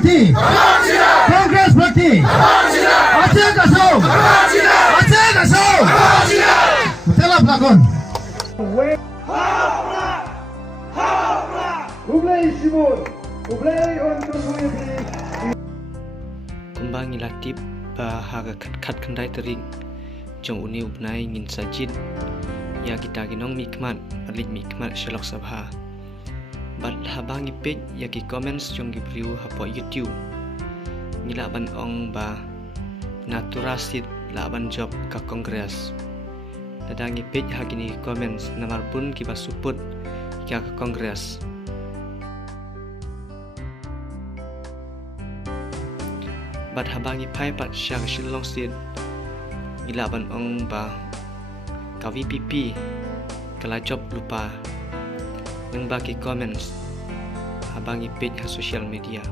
Party, Congress Party, Aceh Kasau, Aceh Kasau, betul lah pelakon. Kumbang ilatip bahaga kat kendai tering jong uni ubnai ngin sajid ya kita ginong mikmat balik mikmat shalok sabha bat habang ipik ya ki comments jong gibriu hapo YouTube ngilaban ong ba naturasit laban job ka kongres dadang ipik hagini comments namar pun kiba support ka kongres bat habang ipai pat syang shilong sit ilaban ong ba ka VPP kala job lupa nang bagi comments habang ipit ha social media.